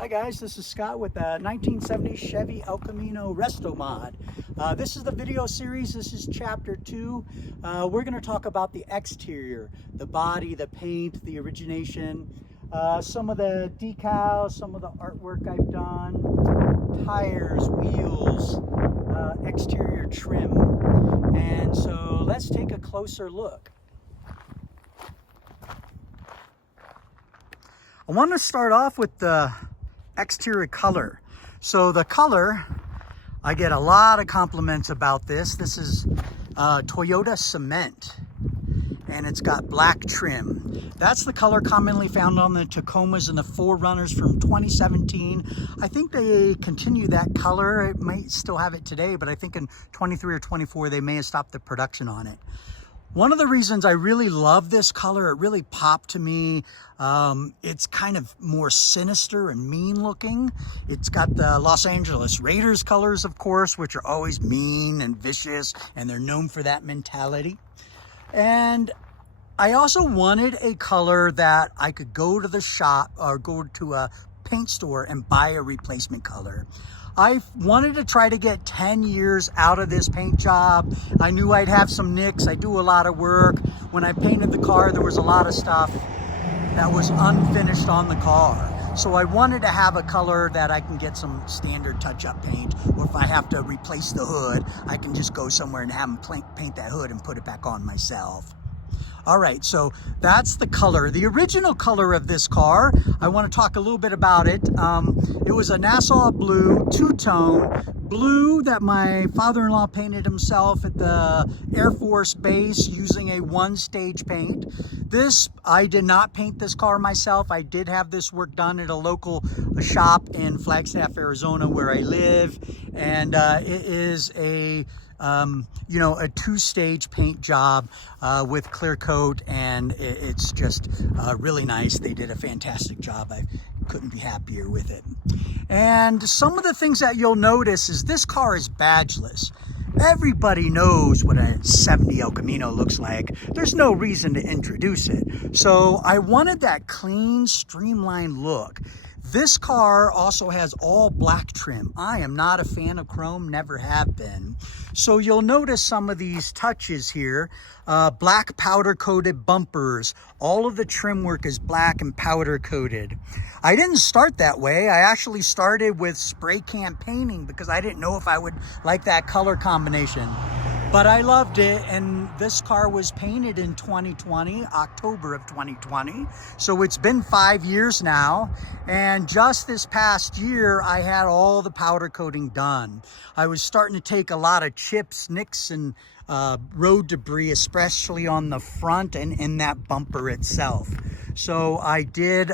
Hi guys, this is Scott with a 1970 Chevy El Camino Restomod. This is the video series. This is chapter 2. We're going to talk about the exterior, the body, the paint, the origination, some of the decals, some of the artwork I've done, tires, wheels, exterior trim. And so let's take a closer look. I want to start off with the exterior color. So the color, I get a lot of compliments about this. This is Toyota Cement, and it's got black trim. That's the color commonly found on the Tacomas and the 4Runners from 2017. I think they continue that color. It might still have it today, but I think in 23 or 24 they may have stopped the production on it. One of the reasons I really love this color, it really popped to me, it's kind of more sinister and mean looking. It's got the Los Angeles Raiders colors, of course, which are always mean and vicious, and they're known for that mentality. And I also wanted a color that I could go to the shop or go to a paint store and buy a replacement color. I wanted to try to get 10 years out of this paint job. I knew I'd have some nicks. I do a lot of work. When I painted the car, there was a lot of stuff that was unfinished on the car. So I wanted to have a color that I can get some standard touch-up paint, or if I have to replace the hood, I can just go somewhere and have them paint that hood and put it back on myself. All right, so that's the color. The original color of this car, I want to talk a little bit about it. It was a Nassau blue, two-tone, blue that my father-in-law painted himself at the Air Force Base using a one-stage paint. This, I did not paint this car myself. I did have this work done at a local shop in Flagstaff, Arizona, where I live, and it is a a two-stage paint job with clear coat, and it's just really nice. They did a fantastic job. I couldn't be happier with it. And some of the things that you'll notice is this car is badgeless. Everybody knows what a 70 El Camino looks like. There's no reason to introduce it. So I wanted that clean, streamlined look. This car also has all black trim. I am not a fan of chrome, never have been. So you'll notice some of these touches here. Black powder coated bumpers. All of the trim work is black and powder coated. I didn't start that way. I actually started with spray can painting because I didn't know if I would like that color combination. But I loved it, and this car was painted in 2020, October of 2020. So it's been 5 years now, and just this past year, I had all the powder coating done. I was starting to take a lot of chips, nicks, and road debris, especially on the front and in that bumper itself. So I did,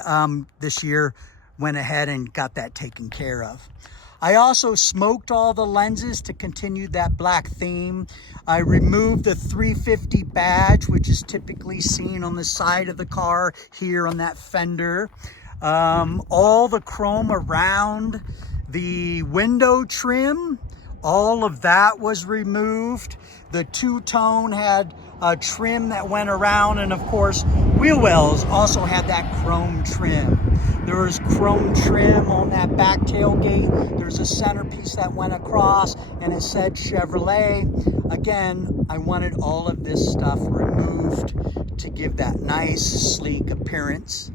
this year, went ahead and got that taken care of. I also smoked all the lenses to continue that black theme. I removed the 350 badge, which is typically seen on the side of the car here on that fender. All the chrome around the window trim, all of that was removed. The two-tone had a trim that went around, and of course, wheel wells also had that chrome trim. There was chrome trim on that back tailgate. There's a centerpiece that went across, and it said Chevrolet. Again, I wanted all of this stuff removed to give that nice, sleek appearance.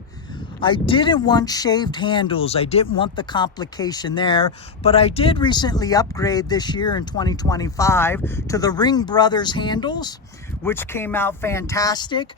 I didn't want shaved handles. I didn't want the complication there, but I did recently upgrade this year in 2025 to the Ring Brothers handles, which came out fantastic.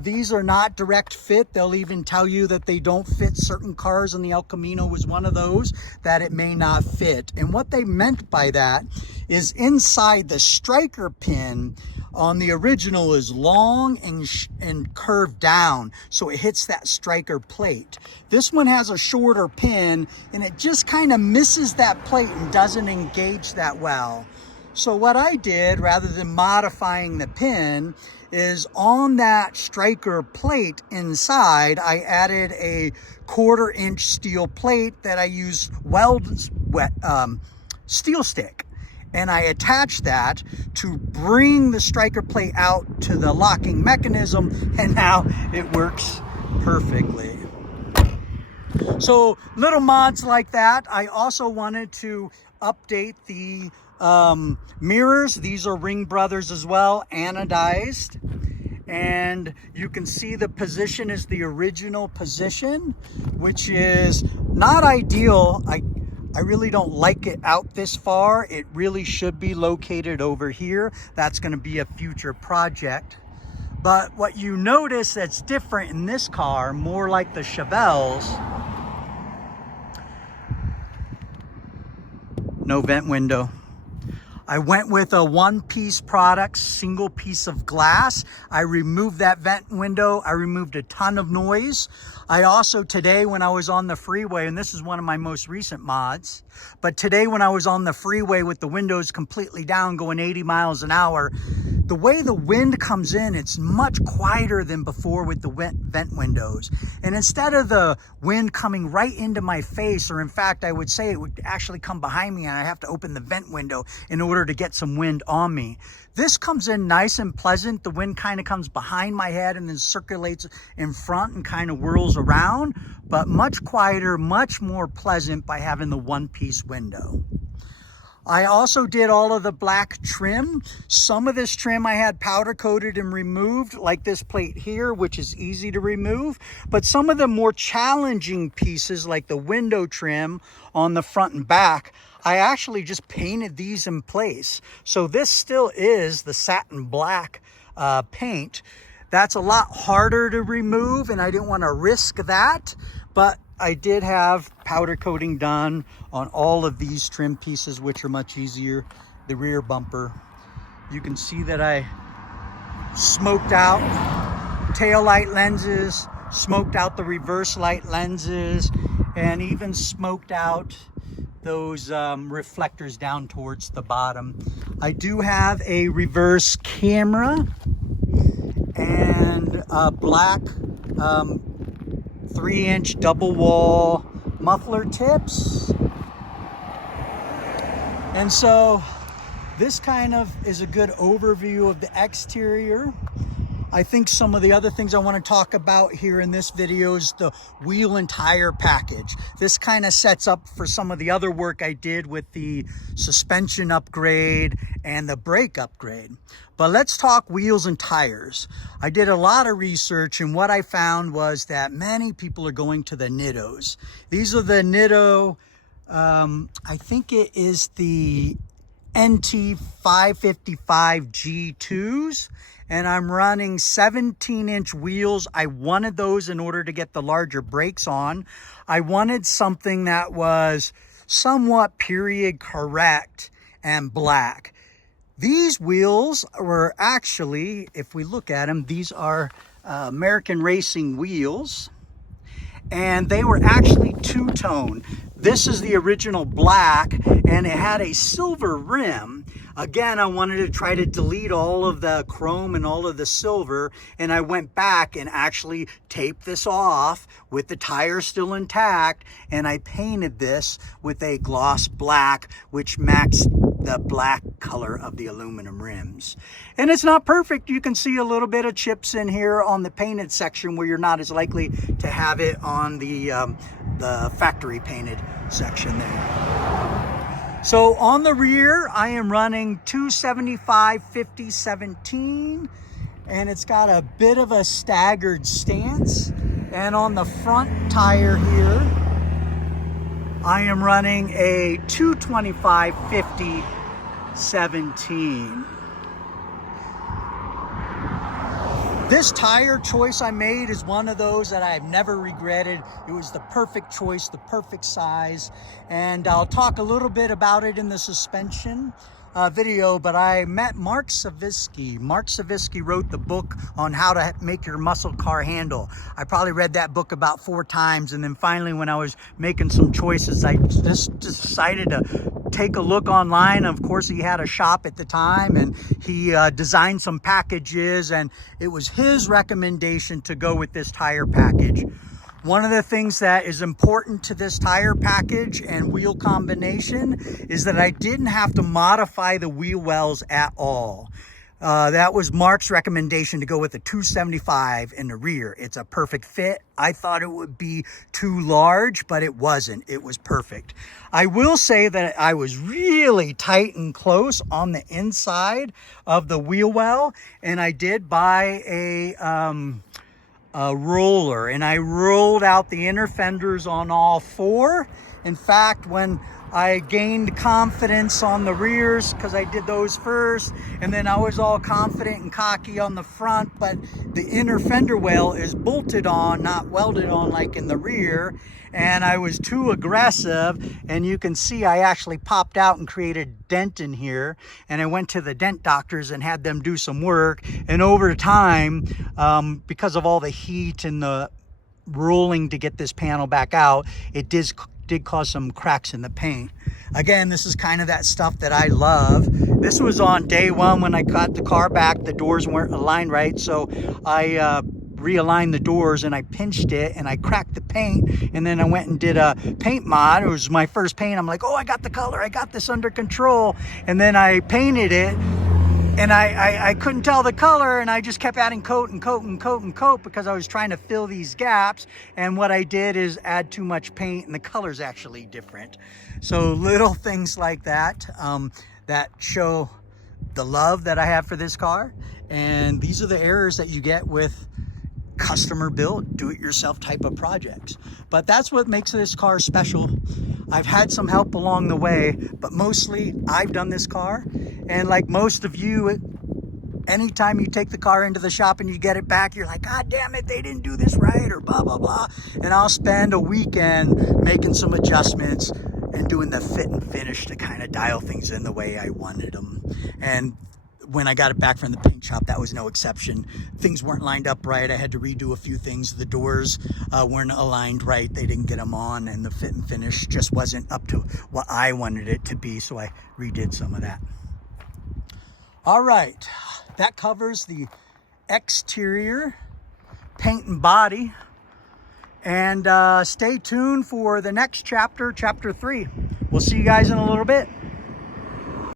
These are not direct fit. They'll even tell you that they don't fit certain cars, and the El Camino was one of those that it may not fit. And what they meant by that is inside the striker pin on the original is long and curved down, so it hits that striker plate. This one has a shorter pin, and it just kind of misses that plate and doesn't engage that well. So what I did, rather than modifying the pin, is on that striker plate inside, I added a 1/4 inch steel plate that I use steel stick. And I attached that to bring the striker plate out to the locking mechanism, and now it works perfectly. So little mods like that. I also wanted to update the mirrors. These are Ring Brothers as well, anodized. And you can see the position is the original position, which is not ideal. I really don't like it out this far. It really should be located over here. That's going to be a future project. But what you notice that's different in this car, more like the Chevelles, no vent window. I went with a one-piece product, single piece of glass. I removed that vent window. I removed a ton of noise. I also today when I was on the freeway, and this is one of my most recent mods, but today when I was on the freeway with the windows completely down going 80 miles an hour, the way the wind comes in, it's much quieter than before with the vent windows. And instead of the wind coming right into my face, or in fact, I would say it would actually come behind me and I have to open the vent window in order to get some wind on me. This comes in nice and pleasant. The wind kind of comes behind my head and then circulates in front and kind of whirls around, but much quieter, much more pleasant by having the one-piece window. I also did all of the black trim. Some of this trim I had powder coated and removed, like this plate here, which is easy to remove. But some of the more challenging pieces, like the window trim on the front and back, I actually just painted these in place. So this still is the satin black paint. That's a lot harder to remove, and I didn't want to risk that. But I did have powder coating done on all of these trim pieces, which are much easier. The rear bumper, you can see that I smoked out tail light lenses, smoked out the reverse light lenses, and even smoked out those reflectors down towards the bottom. I do have a reverse camera and a black 3-inch double wall muffler tips. And so this kind of is a good overview of the exterior. I think some of the other things I want to talk about here in this video is the wheel and tire package. This kind of sets up for some of the other work I did with the suspension upgrade and the brake upgrade. But let's talk wheels and tires. I did a lot of research, and what I found was that many people are going to the Nittos. These are the Nitto, I think it is the NT 555 G2s. And I'm running 17-inch wheels. I wanted those in order to get the larger brakes on. I wanted something that was somewhat period correct and black. These wheels were actually, if we look at them, these are American Racing wheels. And they were actually two-tone. This is the original black, and it had a silver rim. Again, I wanted to try to delete all of the chrome and all of the silver, and I went back and actually taped this off with the tire still intact, and I painted this with a gloss black, which matched the black color of the aluminum rims. And it's not perfect. You can see a little bit of chips in here on the painted section where you're not as likely to have it on the factory painted section there. So on the rear, I am running 275/50/17, and it's got a bit of a staggered stance. And on the front tire here, I am running a 225/50/17. This tire choice I made is one of those that I've never regretted. It was the perfect choice, the perfect size. And I'll talk a little bit about it in the suspension video, but I met Mark Savitsky. Mark Savitsky wrote the book on how to make your muscle car handle. I probably read that book about 4 times, and then finally when I was making some choices, I just decided to take a look online. Of course, he had a shop at the time, and he designed some packages, and it was his recommendation to go with this tire package. One of the things that is important to this tire package and wheel combination is that I didn't have to modify the wheel wells at all. That was Mark's recommendation to go with a 275 in the rear. It's a perfect fit. I thought it would be too large, but it wasn't. It was perfect. I will say that I was really tight and close on the inside of the wheel well, and I did buy a roller, and I rolled out the inner fenders on all four. In fact, when I gained confidence on the rears, because I did those first, and then I was all confident and cocky on the front, but the inner fender well is bolted on, not welded on like in the rear, and I was too aggressive, and you can see I actually popped out and created a dent in here, and I went to the dent doctors and had them do some work, and over time, because of all the heat and the rolling to get this panel back out, it did cause some cracks in the paint. Again, this is kind of that stuff that I love. This was on day one when I got the car back. The doors weren't aligned right, so I realigned the doors and I pinched it and I cracked the paint, and then I went and did a paint mod. It was my first paint. I'm like, oh, I got the color, I got this under control, and then I painted it. And I couldn't tell the color, and I just kept adding coat and coat and coat and coat because I was trying to fill these gaps. And what I did is add too much paint, and the color's actually different. So little things like that that show the love that I have for this car. And these are the errors that you get with customer built, do-it-yourself type of projects. But that's what makes this car special. I've had some help along the way, but mostly I've done this car. And like most of you, anytime you take the car into the shop and you get it back, you're like, God damn it, they didn't do this right, or blah, blah, blah. And I'll spend a weekend making some adjustments and doing the fit and finish to kind of dial things in the way I wanted them. And when I got it back from the paint shop, that was no exception. Things weren't lined up right. I had to redo a few things. The doors weren't aligned right. They didn't get them on, and the fit and finish just wasn't up to what I wanted it to be, so I redid some of that. All right, that covers the exterior, paint and body. And stay tuned for the next chapter, chapter 3. We'll see you guys in a little bit.